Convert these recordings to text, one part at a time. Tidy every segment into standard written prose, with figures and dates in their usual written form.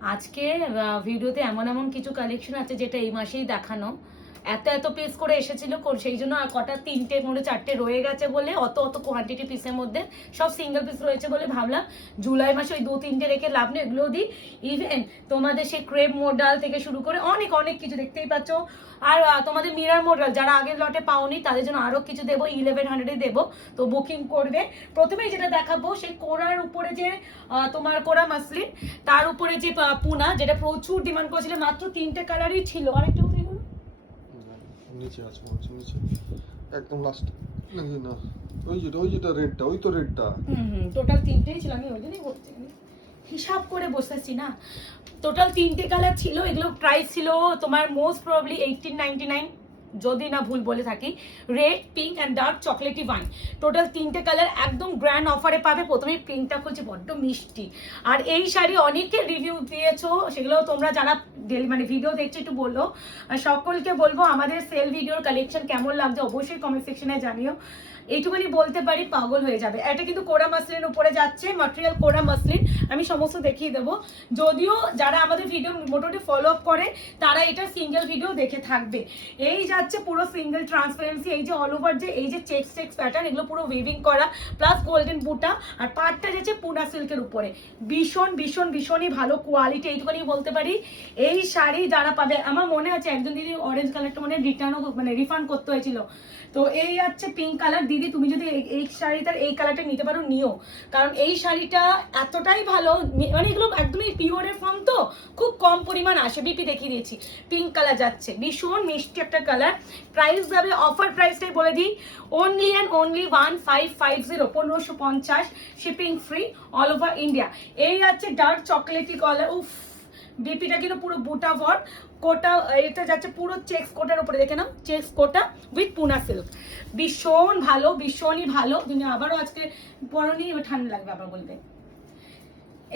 আজকে ভিডিওতে এমন এমন কিছু কালেকশন আছে যেটা এই মাসেই দেখানো। এত পিস করে এসেছিল সেই জন্য আর কটা 3টে মোড়ে 4টে রয়ে গেছে বলে অত কোয়ান্টিটি পিসের মধ্যে সব সিঙ্গেল পিস রয়েছে বলে ভাবলাম জুলাই মাসে ওই 2-3টে রেখে লাভ নেই, এগুলো দিই। ইভেন তোমাদের সেই ক্রেপ মডেল থেকে শুরু করে অনেক অনেক কিছু দেখতেই পাচ্ছ। আর তোমাদের মিরার মডেল যারা আগের লটে পাওনি তাদের জন্য আরো কিছু দেবো, 1100 দেবো, তো বুকিং করবে। প্রথমেই যেটা দেখাবো সেই কোরার উপরে যে তোমার কোরা মাসলিন, তার উপরে যে পুনা, যেটা প্রচুর ডিমান্ড করেছিল, মাত্র 3টে কালারই ছিল। আরেকটা কোথায় গেল? নিচে আছে মনে হচ্ছে, নিচে একদম লাস্ট নাকি না, ওই যেটা রেডটা, ওই তো রেডটা। টোটাল 3টেই ছিল, আমি ওই জন্যই বলছি, হিসাব করে বসেছি না। টোটাল 3টে কালার ছিল, এগুলো প্রাইস ছিল তোমার মোস্ট প্রবাবলি 1899, যদি না ভুল বলে থাকি। Red, pink and dark chocolatey wine, total 3টে কালার একদম গ্র্যান্ড অফারে পাবে। প্রথমেই পিঙ্কটা খুলছি, বড্ড মিষ্টি। আর এই শাড়ি অনেকে রিভিউ দিয়েছো, সেগুলো তোমরা যারা মানে ভিডিও দেখছো একটু বললো। আর সকলকে বলবো আমাদের সেল ভিডিওর কালেকশন কেমন লাগছে অবশ্যই কমেন্ট সেকশনে জানিও। এইটুখানি বলতে পারি পাগল হয়ে যাবে। এটা কিন্তু কোরা মাসলিন উপরে যাচ্ছে, ম্যাটেরিয়াল কোরা মাসলিন, আমি সমস্ত দেখিয়ে দেবো। যদিও যারা আমাদের ভিডিও মোটামুটি ফলো আপ করে তারা এটা সিঙ্গেল ভিডিও দেখে থাকবে। এই যাচ্ছে পুরো সিঙ্গেল ট্রান্সপারেন্সি, এই যে অল ওভার যে এই যে চেক্স প্যাটার্ন, এগুলো পুরো উইভিং করা প্লাস গোল্ডেন বুটা। আর পাটটা যাচ্ছে পুনা সিল্কের উপরে, ভীষণই ভালো কোয়ালিটি, এইটুখানি বলতে পারি। এই শাড়ি যারা পাবে, আমার মনে আছে একজন দিদি অরেঞ্জ কালারটা মানে রিফান্ড করতে হয়েছিল। তো এই হচ্ছে পিঙ্ক কালার। দিদি তুমি যদি এই শাড়িটার এই কালারটা নিতে পারো নিও, কারণ এই শাড়িটা এতটাই ভালো, মানে এগুলো একদমই পিওরের ফর্ম, তো খুব কম পরিমাণ আসে। বিপি দেখিয়ে দিয়েছি, পিঙ্ক কালার যাচ্ছে, ভীষণ মিষ্টি একটা কালার। প্রাইস যাবে, অফার প্রাইসটাই বলে দিই, only and only 1550, 1550, shipping free all over India. এই আছে ডার্ক চকলেটি কালার, উফ বিপিটা কিন্তু পুরো বুটা ওয়ার্ক, কোটা এটা যাচ্ছে পুরো চেক্স কোটার উপরে, দেখে নাও checks Kota with Poona silk, ভীষণই ভালো। তুমি আবারও আজকে পরনি, ঠান্ডা লাগবে আবার বলবে।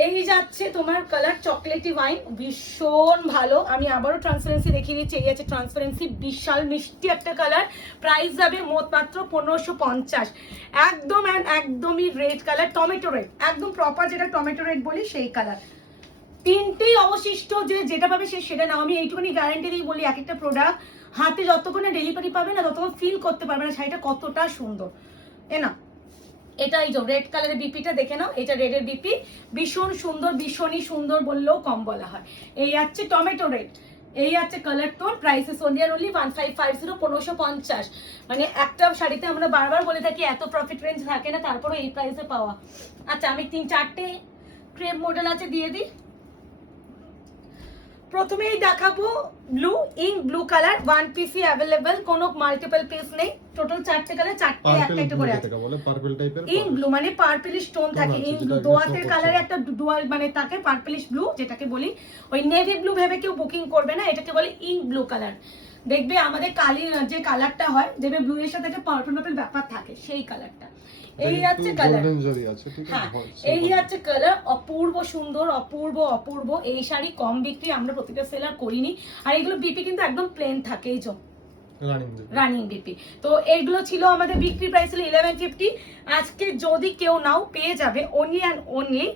এই যাচ্ছে তোমার কালার চকলেটি ওয়াইন, ভীষণ ভালো। আমি আবারও ট্রান্সপারেন্সি দেখিয়ে দিচ্ছি, এই আছে ট্রান্সপারেন্সি, বিশাল মিষ্টি একটা কালার। প্রাইস যাবে মোট মাত্র 1550, একদমই রেড কালার, টমেটো রেড, একদম প্রপার যেটা টমেটো রেড বলি সেই কালার। 3টেই অবশিষ্ট, যেটা পাবে সেটা নাও। আমি এইটুকুনি গ্যারান্টি দিয়ে বলি, এক একটা প্রোডাক্ট হাতে যতক্ষণ না ডেলিভারি পাবে না ততক্ষণ ফিল করতে পারবে না শাড়িটা কতটা সুন্দর। না এটা এই যে রেড কালারের বিপিটা দেখে নাও, এটা রেডের বিপি, ভীষণই সুন্দর বললেও কম বলা হয়। এই আছে টমেটো রেড, এই আছে কালার টোন। Prices only 1550, 1550। মানে একটা শাড়িতে আমরা বারবার বলে থাকি এত প্রফিট রেঞ্জ থাকে না, তারপরে এই প্রাইসে পাওয়া। আচ্ছা আমি 3-4টে ক্রেপ মডেল আছে দিয়ে দিই। প্রথমেই দেখাবো blue, ink blue colour, one পিসই অ্যাভেলেবল, কোনো মাল্টিপল পিস নেই। টোটাল 4টে কালার, 4টে একটা করে আছে। পার্পল টাইপের ইঙ্ক ব্লু মানে পার্পলিশ টোন থাকে, ইঙ্ক ব্লু দোয়াতের কালারে একটা ডুয়াল মানে থাকে পার্পলিশ ব্লু, যেটাকে বলি ওই নেভি ব্লু ভেবে কেউ বুকিং করবে না, এটাকে বলে ইঙ্ক ব্লু কালার। দেখবে আমাদের কালি যে কালারটা হয়, দেখবে ব্লু এর সাথে একটা পার্পল ব্যাপার থাকে, সেই কালারটা। এই আছে কালার, এই আছে কালার, অপূর্ব সুন্দর, অপূর্ব। এই শাড়ি কম বিক্রি, আমরা প্রতিটা সেলার করিনি। আর এগুলো বিপি কিন্তু একদম প্লেন থাকে, এই যে রানিং বিপি। তো এইগুলো ছিল আমাদের বিক্রি প্রাইস ছিল 1150। আজকে যদি কেউ নাও পেয়ে যাবে only and only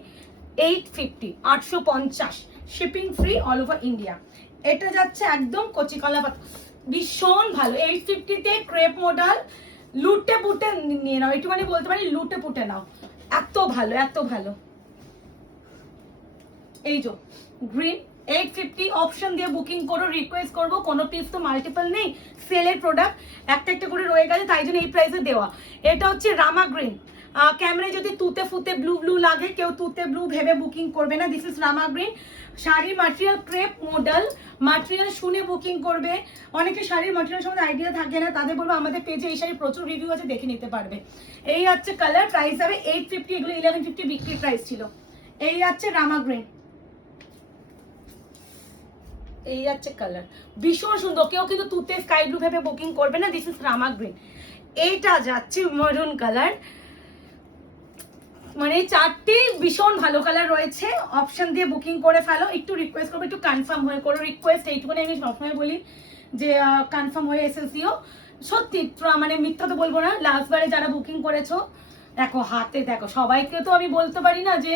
850, 850, shipping free all over India. এটা যাচ্ছে একদম কচি কলা পাতা, ভীষণ ভালো। 850-তে ক্রেপ মডেল, লুটে পুটে নিয়ে নাও, একটুখানি বলতে পারি লুটে পুটে নাও, এত ভালো। এই যে গ্রিন 850, অপশন দিয়ে বুকিং করো, রিকোয়েস্ট করবো, কোনো পিস তো মাল্টিপল নেই, সেলের প্রোডাক্ট একটা করে রয়ে গেছে, তাই জন্য এই প্রাইসে দেওয়া। এটা হচ্ছে রামা গ্রিন, ক্যামেরায় যদি তুতে ফুতে ব্লু লাগে, কেউ তুতে ব্লু ভেবে বুকিং করবে না, দিস ইজ রামা গ্রিন। শাড়ির ম্যাটেরিয়াল ক্রেপ মডেল, ম্যাটেরিয়াল শুনে বুকিং করবে। অনেকে শাড়ির ম্যাটেরিয়াল সম্বন্ধে আইডিয়া থাকে না, তাদের বলবো আমাদের পেজে এই শাড়ির প্রচুর রিভিউ আছে, দেখে নিতে পারবে। এই হচ্ছে কালার, প্রাইস হবে 850, এগুলো 1150 বিক্রি প্রাইস ছিল। এই হচ্ছে রামা গ্রিন, এই যাচ্ছে কালার, ভীষণ সুন্দর। কেউ কিন্তু তুতে স্কাই ব্লু ভেবে বুকিং করবে না, দিস ইজ রামা গ্রিন। এইটা যাচ্ছে মেরুন কালার, মানে 4টে ভীষণ ভালো কালার রয়েছে, অপশন দিয়ে বুকিং করে ফেলো। একটু রিকোয়েস্ট করবো, একটু কনফার্ম হয়ে করো রিকোয়েস্ট, এইটুকুনি আমি সবসময় বলি যে কনফার্ম হয়ে এসএসিও। সত্যি মানে মিথ্যা তো বলবো না, লাস্ট বারে যারা বুকিং করেছো দেখো হাতে দেখো, সবাইকে তো আমি বলতে পারি না যে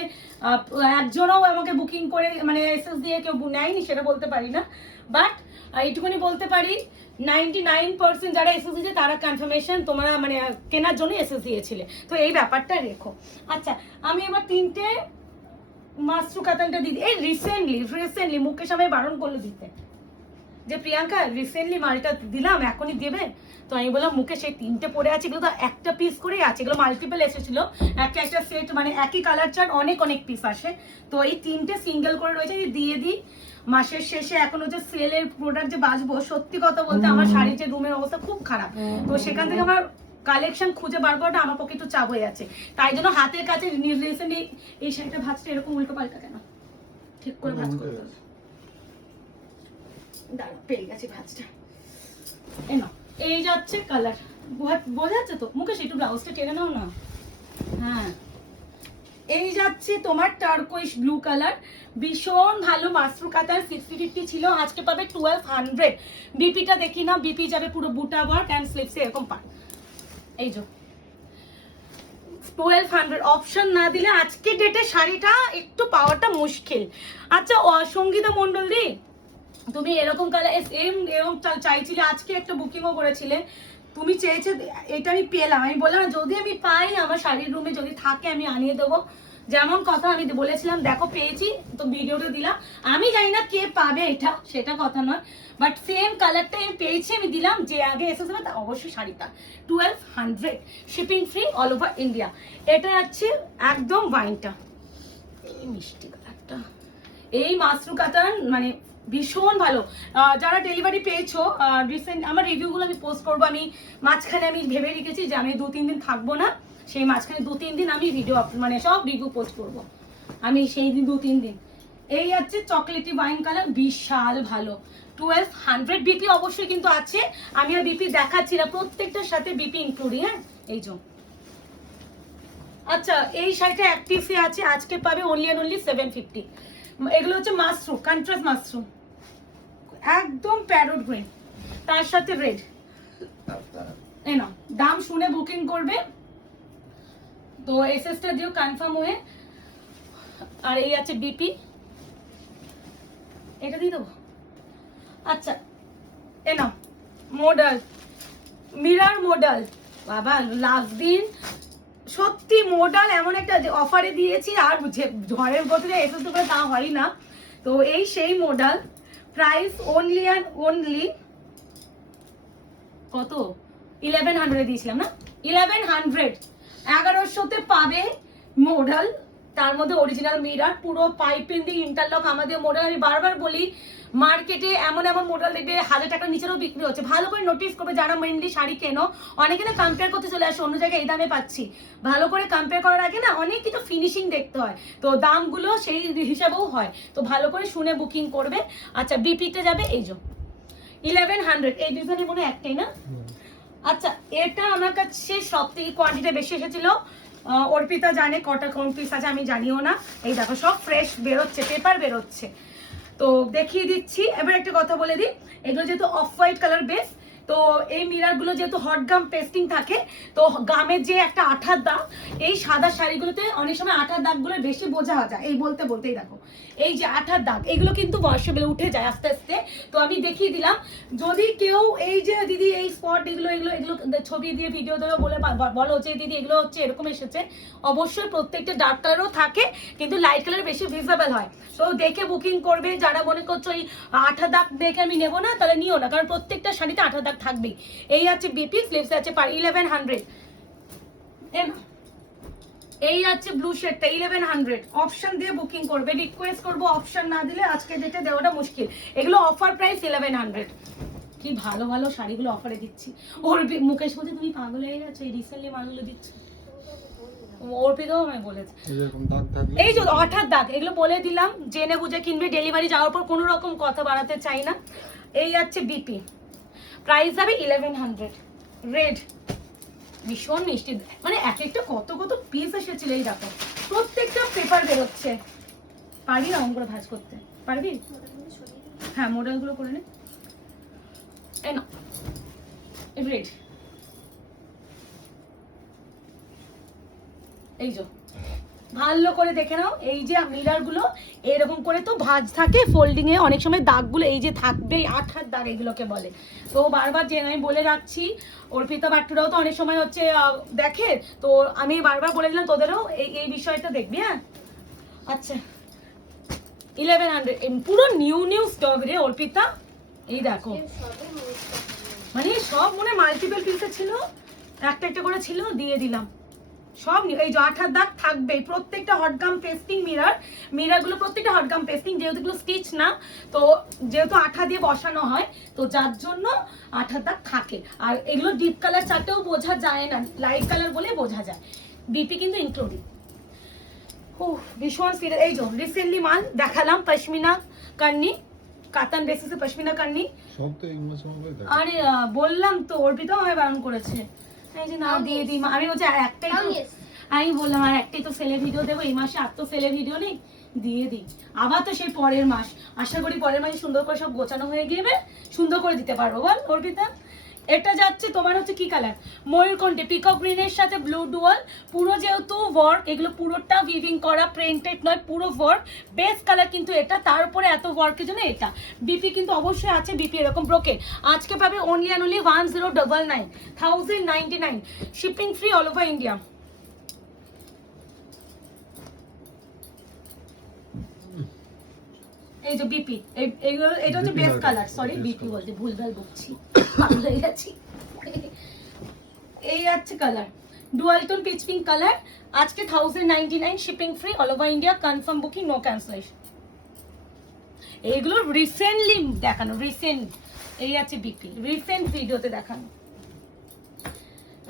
একজনও আমাকে বুকিং করে মানে এসএস দিয়ে কেউ নেয়নি, সেটা বলতে পারি না। বাট এইটুকুনি বলতে পারি 99% যারা এসএস দিয়েছে তারা কনফার্মেশন তোমরা মানে কেনার জন্য এসএস দিয়েছিলে, তো এই ব্যাপারটা রেখো। আচ্ছা আমি এবার 3টে মাশরু কাতানটা দিদি, এই রিসেন্টলি মুকেশ আমায় বারণ করলো দিতে, যে প্রিয়াঙ্কা রিসেন্টলি মালটা দিলাম এখনই দেবে। তো আমি বললাম মুকেশ এই 3টে পড়ে আছে, এগুলো তো একটা পিস করেই আছে, এগুলো মাল্টিপল এসেছিল, একটা সেট মানে একই কালার চার্ট অনেক পিস আসে, তো এই 3টে সিঙ্গেল করে রয়েছে, দিয়ে দিই মাসের শেষে। এখন হচ্ছে সেলের প্রোডাক্ট যে বাঁচবো, সত্যি কথা বলতে আমার শাড়ির যে রুমের অবস্থা খুব খারাপ, তো সেখান থেকে আমার কালেকশন খুঁজে বার করাটা আমার পক্ষে একটু চাপ হয়ে যাচ্ছে, তাই জন্য হাতের কাছে রিসেন্টলি এই শাড়িটা ভাজটা এরকম উল্টো পাল্টা কেন, ঠিক করে ভাজ করতে হবে। দাঁড়া পেয়ে গেছি ভাজটা, এই যাচ্ছে কালার, বোঝা যাচ্ছে তো? মুকেশ একটু ব্লাউজটা টেনে নাও না। হ্যাঁ এই যাচ্ছে তোমার টার্কোইশ ব্লু কালার, ভীষণ ভালো মাশরু কাতান, 60-50 ছিল, আজকে পাবে 1200। বিপিটা দেখি না, বিপি যাবে পুরো বুটা ওয়ার্ক অ্যান্ড স্লিপসে এরকম পার, এই যে 1200 অপশন না দিলে আজকে ডেটে শাড়িটা একটু পাওয়াটা মুশকিল। আচ্ছা সঙ্গীতা মন্ডল দি, তুমি এরকম কালার এরকম চাইছিলে, আজকে একটা বুকিংও করেছিলে, তুমি চেয়েছে, এটা আমি পেলাম, আমি বললাম যদি আমি পাই আমার শাড়ির রুমে যদি থাকে আমি আনিয়ে দেবো, যেমন কথা আমি বলেছিলাম, দেখো পেয়েছি তো ভিডিওটা দিলাম। আমি জানি না কে পাবে এটা, সেটা কথা নয়, বাট সেম কালারটা আমি পেয়েছি, আমি দিলাম, যে আগে এসেছিল তা অবশ্যই শাড়িটা 1200, shipping free all over India. এটা আছে একদম ওয়াইনটা, এই মিষ্টি কালারটা, এই মাশরু কাতান মানে ভীষণ ভালো। যারা ডেলিভারি পেয়েছো রিসেন্ট আমার রিভিউগুলো আমি পোস্ট করবো, আমি মাঝখানে আমি ভেবে রেখেছি যে আমি 2-3 দিন থাকবো না, সেই মাঝখানে 2-3 দিন আমি ভিডিও মানে সব রিভিউ পোস্ট করব, আমি সেই দিন 2-3 দিন। এই হচ্ছে চকলেটি ওয়াইন কালার, বিশাল ভালো, 1200 বিপি অবশ্যই কিন্তু আছে, আমি আর বিপি দেখাচ্ছি না, প্রত্যেকটার সাথে বিপি ইনক্লুডিং। হ্যাঁ এই যে আচ্ছা এই শাড়িটা অ্যাক্টিভে আছে, আজকে পাবে অনলি 750। এগুলো হচ্ছে মাশরু, কন্ট্রাস্ট মাশরু, একদম প্যারোট গ্রিন, তার সাথে রেড। এই নাও দাম শুনে বুকিং করবে, তো এসএসটা দিও কনফার্ম হয়ে। আর এই আছে বিপি, এটা দিয়ে দেবো। আচ্ছা এ নাও মডেল, মিরার মডেল, বাবা লাস্ট দিন সত্যি মডেল এমন একটা অফারে দিয়েছি, আর ঝড়ের গতিতে এসএস করে তা হয় না, তো এই সেই model, price only and only কত 1100 দিয়েছিলাম না, 1100, 1100-তে পাবে মডেল, তার মধ্যে অরিজিনাল মিরার, পুরো পাইপিং দিয়ে ইন্টারলক আমাদের মডেল। আমি বারবার বলি মার্কেটে এমন মডেল দেখবে 1000 টাকার নিচেও বিক্রি হচ্ছে, ভালো করে নোটিস করবে যারা মেনলি শাড়ি কেনো, অনেকে না কম্পেয়ার করতে চলে আসে অন্য জায়গায় এই দামে পাচ্ছি, ভালো করে কম্পেয়ার করার আগে না অনেক কিছু ফিনিশিং দেখতে হয়, তো দামগুলো সেই হিসাবেও হয়, তো ভালো করে শুনে বুকিং করবে। আচ্ছা বিপিতে যাবে এই যে 1100, এই ডিজাইনের মনে একটাই না। আচ্ছা এটা আমার কাছে সব থেকে কোয়ান্টিটি বেশি এসেছিল, অর্পিতা জানে কটা কোন পিস আছে আমি জানিও না, এই দেখো সব ফ্রেশ বেরোচ্ছে, পেপার বেরোচ্ছে, তো দেখিয়ে দিচ্ছি। এবার একটা কথা বলে দিই, এগুলো যেহেতু অফ হোয়াইট কালার বেস, তো এই মিরারগুলো যেহেতু হট গাম পেস্টিং থাকে, তো গামের যে একটা আঠার দাগ, এই সাদা শাড়িগুলোতে অনেক সময় আঠার দাগগুলো বেশি বোঝা যায়, এই বলতেই দেখো এই যে আঠার দাগ, এগুলো কিন্তু বয়সে বেড়ে উঠে যায় আস্তে আস্তে, তো আমি দেখিয়ে দিলাম। যদি কেউ এই যে দিদি এই স্পট এগুলো ছবি দিয়ে ভিডিও দিয়ে বলো যে দিদি এগুলো হচ্ছে এরকম এসেছে, অবশ্যই প্রত্যেকটা ডার্ক কালারও থাকে, কিন্তু লাইট কালার বেশি ভিজিবল হয়, তো দেখে বুকিং করবে। যারা মনে করছো এই আঠার দাগ দেখে আমি নেবো না, তাহলে নিও না, কারণ প্রত্যেকটা শাড়িতে আঠার দাগ থাকবেই। এই আছে বিপি, স্লিভস আছে 1100, এই আছে ব্লু শেডটা 1100, অপশন দিয়ে বুকিং করবে, রিকোয়েস্ট করবো অপশন না দিলে আজকে ডেটে দেওয়াটা মুশকিল, এগুলো অফার প্রাইস 1100। কি ভালো ভালো শাড়িগুলো অফারে দিচ্ছি। ওর মুকেশ বলতে তুমি পাগল হয়ে গেছো, এই রিসেন্টলি মালগুলো দিচ্ছি, অর্পিতাও আমায় বলেছে এই যে আঠার দাগ, এগুলো বলে দিলাম, জেনে বুঝে কিনবে, ডেলিভারি যাওয়ার পর কোনো রকম কথা বাড়াতে চাই না। এই যাচ্ছে বিপি, প্রাইস যাবে 1100, রেড, ভীষণ মিষ্টি, মানে এক একটা কত পিস এসেছিল, এই দেখো প্রত্যেকটা পেপার বেরোচ্ছে, পারবি না অঙ্ক করে ভাঁজ করতে পারবি? হ্যাঁ মডেলগুলো করে নে, এই না রেড, এই যে ভালো করে দেখে নাও, এই যে মিরার গুলো এরকম করে তো ভাঁজ থাকে, ফোল্ডিং এ অনেক সময় দাগগুলো এই যে থাকবেই, আঠার দাগ এগুলোকে বলে। তো বারবার যে আমি বলে রাখছি, অর্পিতা বাট্টুরাও তো অনেক সময় হচ্ছে দেখে, তো আমি বারবার বলে দিলাম তোদেরও এই বিষয়টা দেখবি। হ্যাঁ আচ্ছা 1100 পুরো নিউ স্টক রে অর্পিতা। এই দেখো মানে সব মনে মাল্টিপল পিসে ছিল, একটা একটা করে ছিল, দিয়ে দিলাম সব। এই যে আঠার দাগ থাকবে, প্রত্যেকটা হটগাম পেস্টিং মিরারগুলো প্রত্যেকটা হটগাম পেস্টিং, যেহেতু এগুলো স্টিচ না, তো যেহেতু আঠা দিয়ে বসানো হয়, তো যার জন্য আঠার দাগ থাকে। আর এগুলো ডিপ কালার চাটেও বোঝা যায় না, লাইট কালার বলে বোঝা যায়। বিপি কিন্তু ইনক্লুডিং। ভীষণ সিরিয়াস। এই যে রিসেন্টলি মাল দেখালাম, পশমিনা কান্নি, কাতান বেসিসে পশমিনা কান্নি। সব তো এগুলো সবাই দেখে। আরে বললাম তো, অর্পিতাও আমায় বারণ করেছে, এই যে না দিয়ে দিই। আমি বলছি আর একটাই তো, আমি বললাম আর একটাই তো সেলে ভিডিও দেবো এই মাসে, আর তো সেলে ভিডিও নেই, দিয়ে দিই। আবার তো সেই পরের মাস, আশা করি পরের মাসে সুন্দর করে সব গোছানো হয়ে গিয়ে সুন্দর করে দিতে পারবো বল অর্পিতা। এটা যাচ্ছে তোমার হচ্ছে কি কালার, ময়ূরকণ্ঠে পিকক গ্রিনের সাথে ব্লু ডুয়াল, পুরো যেহেতু ওয়ার্ক, এগুলো পুরোটা উইভিং করা, প্রিন্টেড নয়, পুরো ওয়ার্ক। বেস কালার কিন্তু এটা, তার উপরে এত ওয়ার্কের জন্য এটা। বিপি কিন্তু অবশ্যই আছে, বিপি এরকম ব্রোকেট আজকে পাবে only and only 1099, 1099, shipping free all over India. এই যে বিপি, এটা হচ্ছে বেস কালার, সরি বিপি বলতে ভুলভাল বকছি, পাগল হয়ে গেছি। এই আছে colour, dual tone peach pink colour, আজকে 1099, shipping free all over India, confirm booking, no cancellation. এইগুলো রিসেন্টলি দেখানো, রিসেন্ট। এই আছে বিপি, রিসেন্ট ভিডিওতে দেখানো।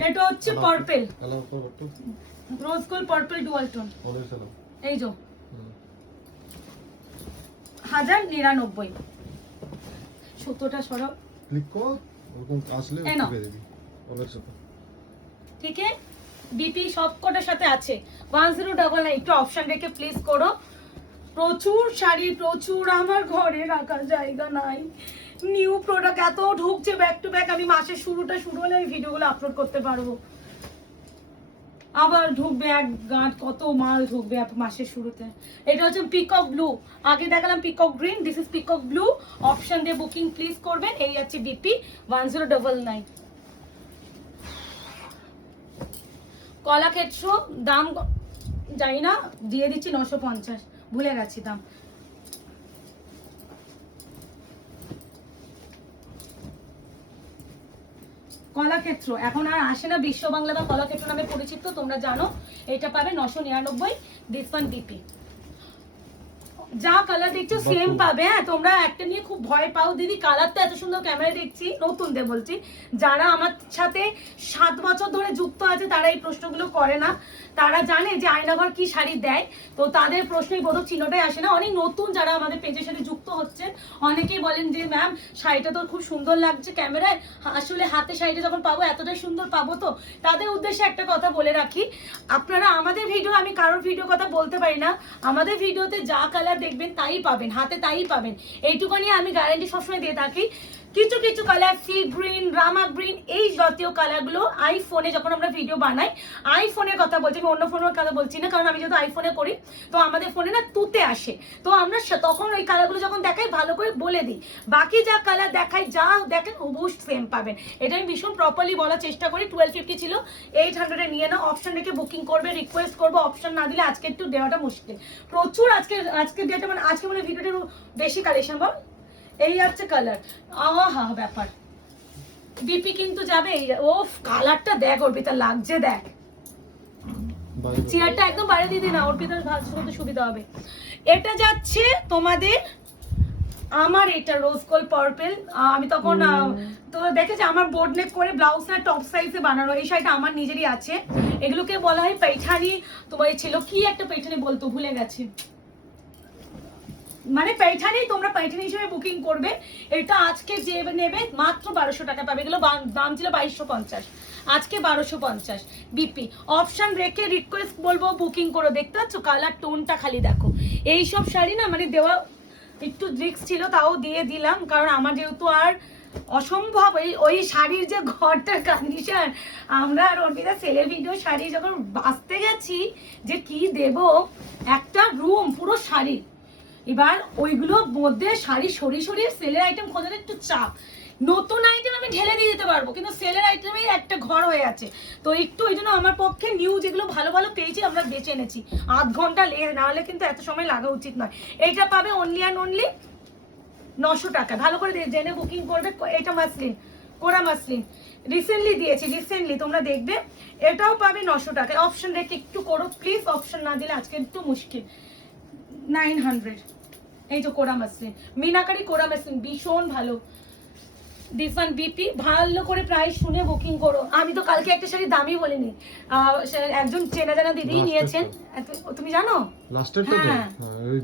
এটা হচ্ছে পার্পল, কালার করো একটু, rose gold purple dual tone. ওরে চলো এই যে 1099, সুতোটা সরাও, ক্লিক কর, ওরকম আসলে এই নাও। টিপে দিবি ওরে চলো। ঠিক আছে বিপি সবকটার সাথে আছে 1099, একটু অপশন রেখে প্লিজ করো। প্রচুর শাড়ি, প্রচুর, আমার ঘরে রাখার জায়গা নাই। নিউ প্রোডাক্ট এত ঢুকছে ব্যাক টু ব্যাক, আমি মাসের শুরুটা শুরু হলে আমি ভিডিওগুলো আপলোড করতে পারবো। আবার ঢুকবে এক গাঁট, কত মাল ঢুকবে মাসের শুরুতে। এটা হচ্ছে পিকক ব্লু, আগে দেখালাম peacock green, this is peacock blue. Option দিয়ে বুকিং প্লিজ করবেন। এই আছে বিপি 1099। কলাক্ষেত্র দাম জানি না, দিয়ে দিচ্ছি 950, ভুলে গেছি দাম। কলাক্ষেত্র এখন আর আসে না, বিশ্ব বাংলা বা কলাক্ষেত্র নামে পরিচিত, তোমরা জানো। এটা পাবে 999, দিস ওয়ান বিপি। যা কালার দেখছো সেম পাবে। হ্যাঁ তোমরা একটা নিয়ে খুব ভয় পাও, দিদি কালার তো এত সুন্দর ক্যামেরায় দেখছি, নতুনদের বলছি, যারা আমার সাথে 7 বছর ধরে যুক্ত আছে তারা এই প্রশ্নগুলো করে না, তারা জানে যে আয়নাঘর কি শাড়ি দেয়, তো তাদের প্রশ্নের বোধক চিহ্নটাই আসে না। অনেক নতুন যারা আমাদের পেজের সাথে যুক্ত হচ্ছেন, অনেকেই বলেন যে ম্যাম শাড়িটা তো খুব সুন্দর লাগছে ক্যামেরায়, আসলে হাতে শাড়িটা যখন পাবো এতটাই সুন্দর পাবো। তো তাদের উদ্দেশ্যে একটা কথা বলে রাখি, আপনারা আমাদের ভিডিও, আমি কারোর ভিডিও কথা বলতে পারি না, আমাদের ভিডিওতে যা কালার দেখবেন তাই পাবেন, হাতে তাই পাবেন, এইটুকুনি আমি গ্যারান্টি সবসময় দিয়ে থাকি। কিছু কিছু কালার, সি গ্রিন, রামা গ্রিন, এই জাতীয় কালারগুলো আইফোনে যখন আমরা ভিডিও বানাই, আইফোনের কথা বলছি, আমি অন্য ফোনের কথা বলছি না, কারণ আমি যেহেতু আইফোনে করি, তো আমাদের ফোনে না তুতে আসে, তো আমরা তখন ওই কালারগুলো যখন দেখাই ভালো করে বলে দিই, বাকি যা কালার দেখাই যা দেখেন হুবহু সেম পাবেন। এটা আমি ভীষণ প্রপারলি বলার চেষ্টা করি। 1250 ছিল, 800 নিয়ে নাও, অপশন রেখে বুকিং করবে, রিকোয়েস্ট করবো, অপশন না দিলে আজকে একটু দেওয়াটা মুশকিল। প্রচুর আজকে ডেটে মানে আজকে মানে ভিডিওটা বেশি কালেকশন বল। এই হচ্ছে কালার, আহা ব্যাপার। বিপি কিন্তু যাবে। এই ও কালারটা দেখ অর্পিতা, লাগছে দেখ, চেয়ারটা একদম বাইরে দিয়ে দিই না, অর্পিতার ভাজ করতে সুবিধা হবে। এটা যাচ্ছে তোমাদের, আমার এটা রোজ গোল্ড পার্পল, আমি তখন তো দেখেছি আমার বোর্ড নেক করে ব্লাউজ না টপ সাইজে বানানো, এই শাড়িটা আমার নিজেরই আছে। এগুলোকে বলা হয় पैठानी, তোমার ছিল কি একটা पैठानी বলতো, ভুলে গেছি, মানে पैठानी, তোমরা पैठानी হিসেবে বুকিং করবে। এটা আজকে যে নেবে মাত্র 1200 টাকা পাবে, এগুলো দাম ছিল 2250, আজকে 1250। বিপি অপশন রেখে রিকোয়েস্ট বলবো বুকিং করো। দেখতে পাচ্ছ কালার টোনটা খালি দেখো, এই সব শাড়ি না মানে দেওয়া একটু রিস্ক ছিল, তাও দিয়ে দিলাম, কারণ আমার যেহেতু আর অসম্ভব। ওই শাড়ির যে ঘরটার কন্ডিশন, আমরা আর অর্পিতা সেলের ভিডিও শাড়ি যখন বাঁচতে গেছি যে কি দেব, একটা রুম পুরো শাড়ি। এবার ওইগুলোর মধ্যে শাড়ি সরিয়ে সেলের আইটেম খোঁজার একটু চাপ। নতুন আইটেম আমি ঢেলে দিয়ে দিতে পারবো, কিন্তু সেলের আইটেমেই একটা ঘর হয়ে আছে। তো একটু ওই জন্য আমার পক্ষে নিউ যেগুলো ভালো ভালো পেয়েছি আমরা বেছে এনেছি। আধ ঘন্টা না হলে কিন্তু এত সময় লাগা উচিত নয়। এইটা পাবে অনলি অ্যান্ড অনলি 900 টাকা। ভালো করে জেনে বুকিং করবে। এটা মাসলিন, কোরা মাসলিন রিসেন্টলি দিয়েছি, রিসেন্টলি তোমরা দেখবে। এটাও পাবে 900 টাকায়। অপশন রেখে একটু করো প্লিজ, অপশন না দিলে আজকে একটু মুশকিল। 900। এই যে কোরা মাসলিন, মিনাকারি কোরা মাসলিন ভীষণ ভালো। This one BP. ভালো করে প্রাইস শুনে বুকিং করো। আমি তো কালকে একটা শাড়ি দামই বলিনি, একজন চেনা জানা দিদি নিয়েছেন। তুমি জানো লাস্টেরটা তো হ্যাঁ। ওই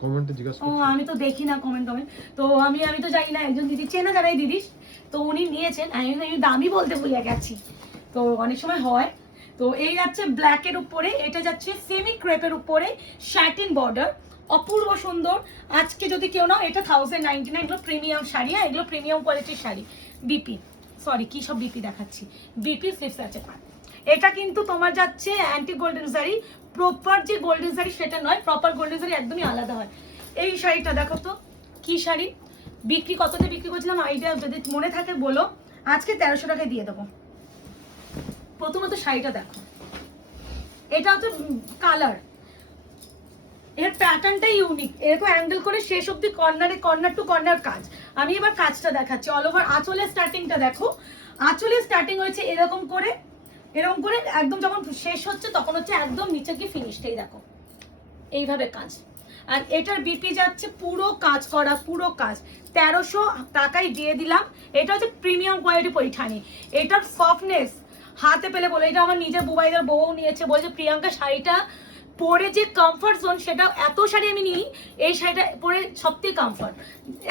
কমেন্টে জিজ্ঞাসা ও আমি তো দেখি না কমেন্ট তো আমি তো জানি না, একজন দিদি চেনা জানাই দিদি, তো উনি নিয়েছেন। আমি দামই বলতে ভুলে গেছি, তো অনেক সময় হয়। তো এই যাচ্ছে ব্ল্যাকের উপরে, এটা যাচ্ছে সেমি ক্রেপের উপরে স্যাটিন বর্ডার, অপূর্ব সুন্দর। আজকে যদি কেউ নাও, এটা 1099। এগুলো প্রিমিয়াম শাড়ি, এগুলো প্রিমিয়াম কোয়ালিটির শাড়ি। বিপি, সরি কি সব বিপি দেখাচ্ছি, বিপি স্লিপস আছে। এটা কিন্তু তোমার যাচ্ছে অ্যান্টি গোল্ডেন শাড়ি, প্রপার যে গোল্ডেন শাড়ি সেটা নয়, প্রপার গোল্ডেন শাড়ি একদমই আলাদা হয়। এই শাড়িটা দেখো তো কি শাড়ি, বিক্রি কততে বিক্রি করছিলাম আইডিয়া যদি মনে থাকে বলো। আজকে 1300 টাকায় দিয়ে দেবো। প্রথমত শাড়িটা দেখো, এটা হচ্ছে কালার, এর প্যাটার্নটা ইউনিক, এরকম অ্যাঙ্গেল করে শেষ অব্দি কর্নারে, কর্নার টু কর্নার কাজ। আমি এবার কাজটা দেখাচ্ছি। অল ওভার আঁচলের স্টার্টিংটা দেখো, আঁচলের স্টার্টিং হয়েছে এরকম করে, এরকম করে একদম যখন শেষ হচ্ছে তখন হচ্ছে একদম নিচে গিয়ে ফিনিশটাই দেখো, এইভাবে কাজ। আর এটার বিপি যাচ্ছে পুরো কাজ করা, পুরো কাজ। 1300 টাকায় দিয়ে দিলাম। এটা হচ্ছে প্রিমিয়াম কোয়ালিটি পৈঠানি। এটার সফটনেস হাতে পেলে বলে, এটা আমার নিজের বুবাইদার বউ নিয়েছে, বলছে প্রিয়াঙ্কা শাড়িটা পরে যে কমফর্ট জোন, সেটা এত শাড়ি আমি নিই, এই শাড়িটা পরে সবথেকে কমফর্ট।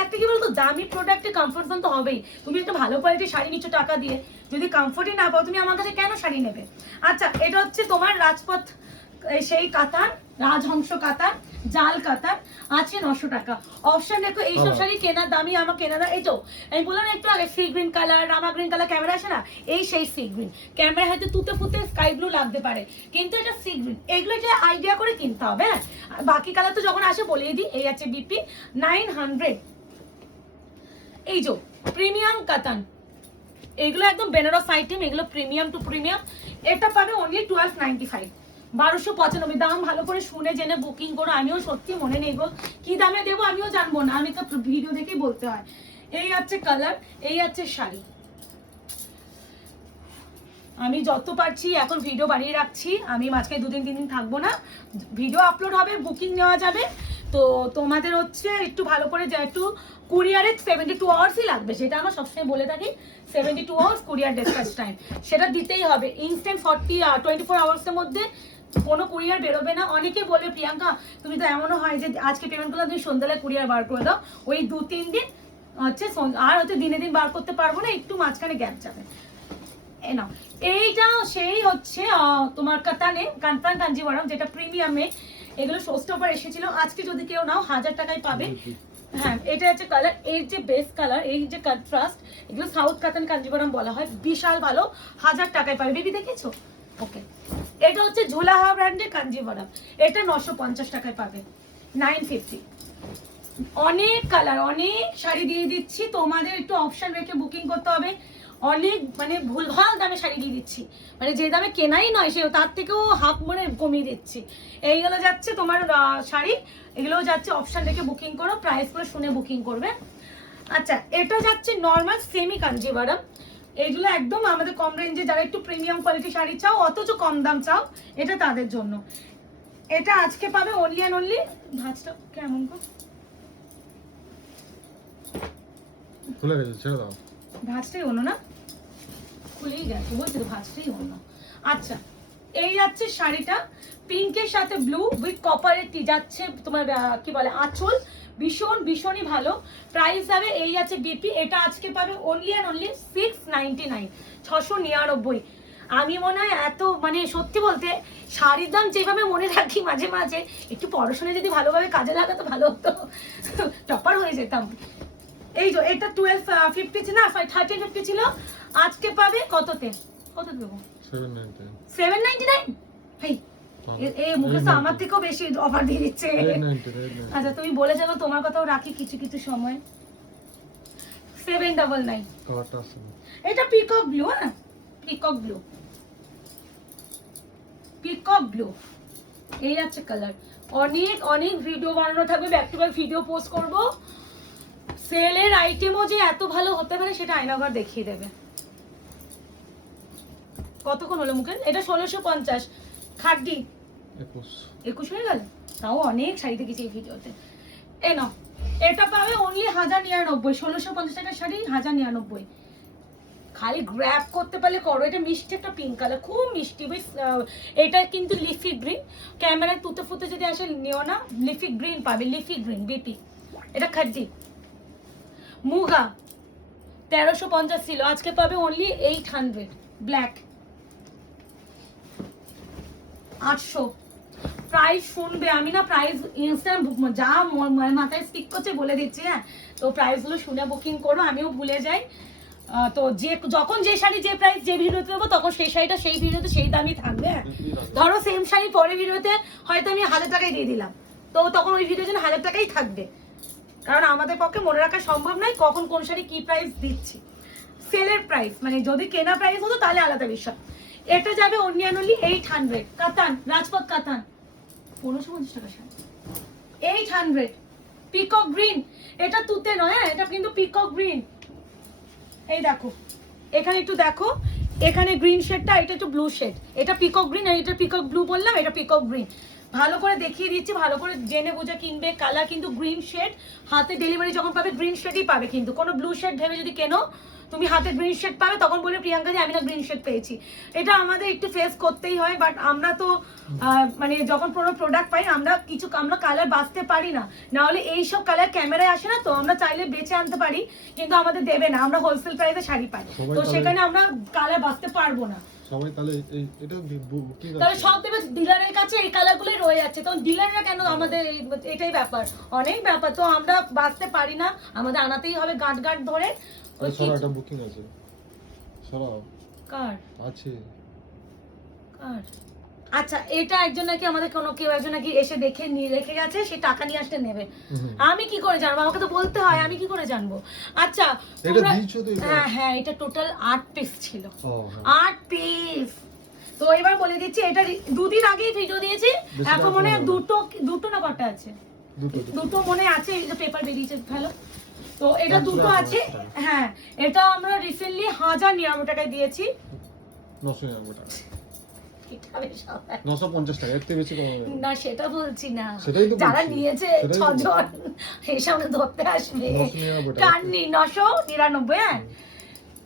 একটা কি বলতো, দামি প্রোডাক্টে কমফর্ট জোন তো হবেই। তুমি একটা ভালো কোয়ালিটির শাড়ি নিচ্ছ টাকা দিয়ে, যদি কমফর্টই না পাও তুমি আমার কাছে কেন শাড়ি নেবে। আচ্ছা, এটা হচ্ছে তোমার রাজপথ সেই কাতার, রাজহংস কাতার, জাল কাতার, আছে 900 টাকা। অপশন দেখো, এইসব শাড়ি কেনার দামি আমার কেনা না। এই তো আমি বললাম একটু আগে সি গ্রিন কালার, রামা গ্রিন কালার ক্যামেরা আসে না, এই সেই সি গ্রিন। ক্যামেরা হয়তো তুতে ফুতে স্কাই ব্লু লাগতে পারে, কিন্তু এটা সি গ্রিন। এগুলো যে আইডিয়া করে কিনতে হবে। হ্যাঁ, বাকি কালার তো যখন আসে বলেই দিই। এই আছে বিপি 900। এই যে প্রিমিয়াম কাতান, এগুলো একদম বেনারস আইটেম, এগুলো প্রিমিয়াম টু প্রিমিয়াম। এটা পাবে অনলি 1295, 1295। দাম ভালো করে শুনে জেনে বুকিং করো। আমিও সত্যি মনে নেই গো কি দামে দেবো, আমিও জানবো না, আমি তো ভিডিও দেখেই বলতে হয়। এই আছে কালার, এই আছে শাড়ি। আমি যত পারছি এখন ভিডিও বানিয়ে রাখছি, আমি মাঝখানে 2-3 দিন থাকবো না, ভিডিও আপলোড হবে, বুকিং নেওয়া যাবে। তো তোমাদের হচ্ছে একটু ভালো করে যে একটু কুরিয়ারে 72 আওয়ার্সই লাগবে, সেটা আমরা সবসময় বলে থাকি। 72 আওয়ার্স কুরিয়ার ডিসপ্যাচ টাইম, সেটা দিতেই হবে। ইনস্ট্যান্ট 24 আওয়ার্সের মধ্যে কোনো কুরিয়ার বেরোবে না। অনেকে বলে প্রিয়াঙ্কা তুমি তো এমনও হয় যে আজকে পেমেন্ট করলে তুমি সন্ধ্যাবেলায় কুরিয়ার বার করে দাও, ওই 2-3 দিন হচ্ছে, আর হচ্ছে দিনে দিন বার করতে পারবো না, একটু মাঝখানে গ্যাপ যাবে। না, এইটা সেই হচ্ছে তোমার কাতানে, কাতান কাঞ্জিভারাম, যেটা প্রিমিয়ামে। এগুলো শোস্ট অফার এসেছিল, আজকে যদি কেউ নাও 1000 টাকায় পাবে। হ্যাঁ, এটা হচ্ছে কালার, এর যে বেস কালার, এই যে কন্ট্রাস্ট, এগুলো সাউথ কাতান কাঞ্জিভারাম বলা হয়, বিশাল ভালো। 1000 টাকায় পাবে। বেবি দেখেছো? ওকে, এটা হচ্ছে ঝুলাহা ব্র্যান্ডের কাঞ্জিভারাম, এটা 950 টাকায় পাবে। 950। অনেক কালার, অনেক শাড়ি দিয়ে দিচ্ছি, তোমাদের একটু অপশন রেখে বুকিং করতে হবে। অনেক মানে ভুলভাল দামে শাড়ি দিয়ে দিচ্ছি, মানে যে দামে কেনাই নয় সে তার থেকেও হাফ মানে কমিয়ে দিচ্ছি। এইগুলো যাচ্ছে তোমার শাড়ি, এগুলো যাচ্ছে অপশন রেখে বুকিং করো, প্রাইসগুলো শুনে বুকিং করবে। আচ্ছা, এটা যাচ্ছে নর্মাল সেমি কাঞ্জিভারাম। এইগুলো একদম আমাদের কম রেঞ্জে, যারা একটু প্রিমিয়াম কোয়ালিটি শাড়ি চাও অথচ কম দাম চাও, এটা তাদের জন্য। এটা আজকে পাবে অনলি অ্যান্ড অনলি, ভাঁজটা কেমন গো, খুলে গেছে, ছেড়ে দাও। ভাঁজটাই অন্য না, খুলেই গেছে বলছি তো, ভাঁজটাই অন্য। আচ্ছা, এই যাচ্ছে শাড়িটা পিঙ্কের সাথে ব্লু উইথ কপারের যাচ্ছে তোমার কি বলে আঁচল, ভীষণ ভীষণই ভালো। প্রাইস যাবে, এই আছে বিপি। এটা আজকে পাবে অনলি অ্যান্ড অনলি 699, 699। আমি মনে হয় এত মানে সত্যি বলতে শাড়ির দাম যেভাবে মনে রাখি মাঝে মাঝে, একটু পড়াশোনা যদি ভালোভাবে কাজে লাগাতো ভালো হতো, টপার হয়ে যেতাম। এই যে এটা 1250 ছিল না, সরি 1350 ছিল, আজকে পাবে কততে? কত দেবো? 799 799। হেই এই মুখে আমার থেকেও বেশি অফার দিয়ে দিচ্ছে। 890 আচ্ছা তুমি বলে যাবো, তোমার কথাও রাখি কিছু কিছু সময়। 799। কাটা আছে এটা পিকক ব্লু, হ্যাঁ পিকক ব্লু, পিকক ব্লু এই আছে কালার। অনেক অনেক ভিডিও বানানো থাকবে, back to back video post করব। সেলের আইটেমও যে এত ভালো হতে পারে সেটা আয়নাঘর দেখিয়ে দেবে। কতক্ষণ হলো মুখের? এটা 1650 খাড্ডি 21 হয়ে গেল, তাও অনেক শাড়ি দেখেছি এই ভিডিওতে। এ নাও, এটা পাবে অনলি 1099, 1650 টাকার শাড়ি 1099। খালি গ্র্যাব করতে পারলে করো। এটা মিষ্টি একটা পিঙ্ক কালার, খুব মিষ্টি। বেশ এটা কিন্তু লিফি গ্রিন, ক্যামেরায় তুতে ফুতে যদি আসে নিও না, লিফি গ্রিন পাবে, লিফি গ্রিন বিপি। এটা খাড্ডি মুগা 1350 ছিল, আজকে পাবে অনলি 800 ব্ল্যাক 800। প্রাইস শুনবে, আমি না প্রাইস ইনস্ট্যান্ট যা মাথায় স্পিক করছে বলে দিচ্ছি, হ্যাঁ তো প্রাইসগুলো শুনে বুকিং করো, আমিও ভুলে যাই। তো যে যখন যে শাড়ি যে প্রাইস যে ভিডিওতে দেবো তখন সেই শাড়িটা সেই ভিডিওতে সেই দামই থাকবে। ধরো সেম শাড়ি পরের ভিডিওতে হয়তো আমি 1000 টাকায় দিয়ে দিলাম, তো তখন ওই ভিডিওর জন্য 1000 টাকাই থাকবে, কারণ আমাদের পক্ষে মনে রাখা সম্ভব নয় কখন কোন শাড়ি কি প্রাইস দিচ্ছি। সেলের প্রাইস মানে যদি কেনা প্রাইস হতো তাহলে আলাদা বিষয়। এটা যাবে অনলি 800 কাতান, রাজপথ কাতান 1550 টাকা শাড়ি 800। পিকক গ্রিন, এটা তুতে নয়, হ্যাঁ এটা কিন্তু পিকক গ্রিন। এই দেখো এখানে একটু দেখো, এখানে গ্রিন শেডটা, এটা একটু ব্লু শেড। এটা পিকক গ্রিন আর এটা পিকক ব্লু বললাম, এটা পিকক গ্রিন। ভালো করে দেখিয়ে দিচ্ছি, ভালো করে জেনে বুঝে কিনবে। কালার কিন্তু গ্রিন শেড, হাতে ডেলিভারি যখন পাবে গ্রিন শেডই পাবে, কিন্তু কোনো ব্লু শেড ভেবে যদি কেনো তুমি হাতে গ্রিন শেড পাবে, তখন বলবে প্রিয়াঙ্কা যে আমি না গ্রিন শেড পেয়েছি। এটা আমাদের একটু ফেস করতেই হয়, বাট আমরা তো মানে যখন কোনো প্রোডাক্ট পাই আমরা কালার বাঁচতে পারি না, না হলে এইসব কালার ক্যামেরায় আসে না, তো আমরা চাইলে বেছে আনতে পারি কিন্তু আমাদের দেবে না, আমরা হোলসেল প্রাইসে শাড়ি পাই, তো সেখানে আমরা কালার বাঁচতে পারবো না। সবাই তাহলে এটা বুকিং তাহলে সব দেবে ডিলারের কাছে, এই কালারগুলোই রয়ে যাচ্ছে, তখন ডিলাররা কেন আমাদের এটাই ব্যাপার, অনেক ব্যাপার, তো আমরা বাঁচতে পারি না, আমাদের আনাতেই হবে গাঁট গাঁট ধরে। ওই সরাটা বুকিং আছে, সরাও কার আছে কার? আচ্ছা এটা একজন নাকি আমাদের কোনো কেউ একজন নাকি এসে দেখে নিয়ে রেখে গেছে, সে টাকা নিয়ে আসতে নেবে। আমি কি করে জানবো? আমাকে তো বলতে হয়, আমি কি করে জানবো? আচ্ছা এটা দিয়েছো তো? হ্যাঁ হ্যাঁ, এটা টোটাল 8 পিস ছিল, 8 পিস। তো এবার বলে দিচ্ছি, এটা দুদিন আগেই ভিডিও দিয়েছি, এখন মনে হয় দুটো না কটা আছে, দুটো মনে আছে, এই যে পেপার বেরিয়েছে ভালো, তো এটা দুটো আছে। হ্যাঁ এটা আমরা রিসেন্টলি 1099 টাকায় দিয়েছি। 999 টাকা, 950 টাকা, এর থেকে বেশি কমাবে না, সেটা বলছি না, সেটাই তো যারা বলছি, নিয়েছে সেটাই তো 6 জন এই সামনে ধরতে আসবে। 999 টাকা। কান্নি 999, হ্যাঁ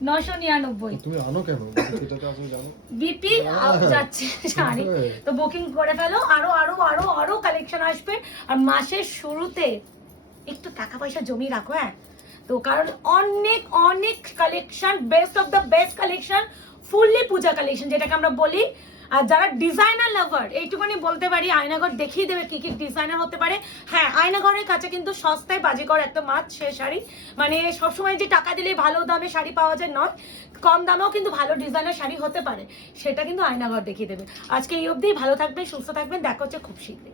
999। তুমি আনো কেন? এটাতে আসলে জানো বিপি যাচ্ছে শাড়ি, তো বুকিং করে ফেলো, আরো আরো আরো আরো কালেকশন আসবে। আর মাসের শুরুতে একটু টাকা পয়সা জমিয়ে রাখো, হ্যাঁ তো কারণ অনেক অনেক collection, best of the best collection, fully Puja collection যেটাকে আমরা বলি। আর যারা ডিজাইনার লাভার, এইটুকুনি বলতে পারি, আয়নাঘর দেখিয়ে দেবে কি কি ডিজাইনার হতে পারে। হ্যাঁ আয়নাঘরের কাছে কিন্তু সস্তায় বাজিকর একটা মাছ সে শাড়ি, মানে সবসময় যে টাকা দিলে ভালো দামে শাড়ি পাওয়া যায় নয়, কম দামেও কিন্তু ভালো ডিজাইনার শাড়ি হতে পারে, সেটা কিন্তু আয়নাঘর দেখিয়ে দেবে। আজকে এই অবধি, ভালো থাকবেন, সুস্থ থাকবেন, দেখা হচ্ছে খুব শীঘ্রই।